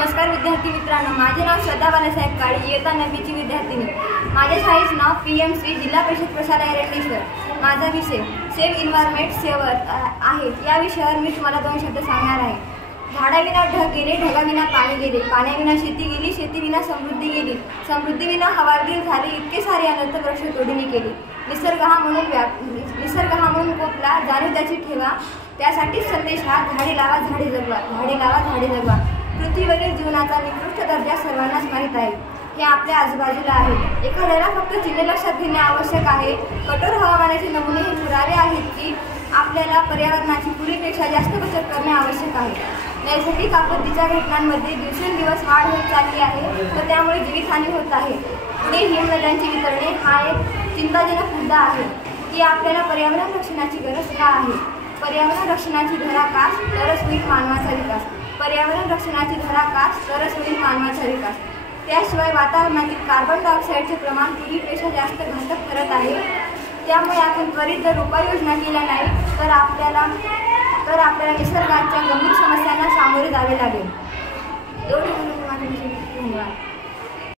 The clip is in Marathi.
नमस्कार विद्यार्थी मित्रांनो, माझे नाव श्रद्धा बालासाहेब काळे, इयत्ता 9वीची विद्यार्थिनी। माझ्या शाळेचे नाव PM श्री जिल्हा परिषद प्रशालेय रेड्डीश्वर। माझा विषय सेव्ह एन्व्हायरमेंट सेव्ह आहे। या विषयावर मी तुम्हाला 2 शब्द सांगणार आहे। झाडाविना ढग गेले, ढगाविना पाणी गेले, पाण्याविना शेती गेली, शेतीविना समृद्धी गेली, समृद्धीविना हवालदिल झाले, इतके सारे अनंत वृक्ष तोडीने केले। निसर्ग हा म्हणून कोपला, जाणीव त्याची ठेवा, त्यासाठीच संदेश हा, झाडे लावा झाडे जगवा, झाडे लावा झाडे जगवा। पृथ्वीवरील जीवनाचा निकृष्ट दर्जा सर्वांनाच माहीत आहे, हे आपल्या आजूबाजूला आहे। एखाद्याला फक्त चिन्ह लक्षात घेणे आवश्यक आहे। कठोर हवामानाचे नमुने हे पुरावे आहेत की आपल्याला पर्यावरणाची पूर्वीपेक्षा जास्त बचत करणे आवश्यक आहे। नैसर्गिक आपत्तीच्या घटनांमध्ये दिवसेंदिवस वाढ होत चालली आहे व त्यामुळे जीवितहानी होत आहे। पुढे हिमनद्यांची वितरणे हा एक चिंताजनक मुद्दा आहे की आपल्याला पर्यावरण रक्षणाची गरज का आहे। पर्यावरण रक्षणाची धराकास तरच होईल मानवाचा विकास, पर्यावरण रक्षणाची धराकास तरच होईल मानवाचा विकास। त्याशिवाय वातावरणातील कार्बन डायऑक्साईडचे प्रमाण पूर्वीपेक्षा जास्त घातक ठरत आहे। त्यामुळे आपण त्वरित जर उपाययोजना केल्या नाही तर आपल्याला निसर्गाच्या गंभीर समस्यांना सामोरे जावे लागेल। एवढे म्हणून माझे धन्यवाद।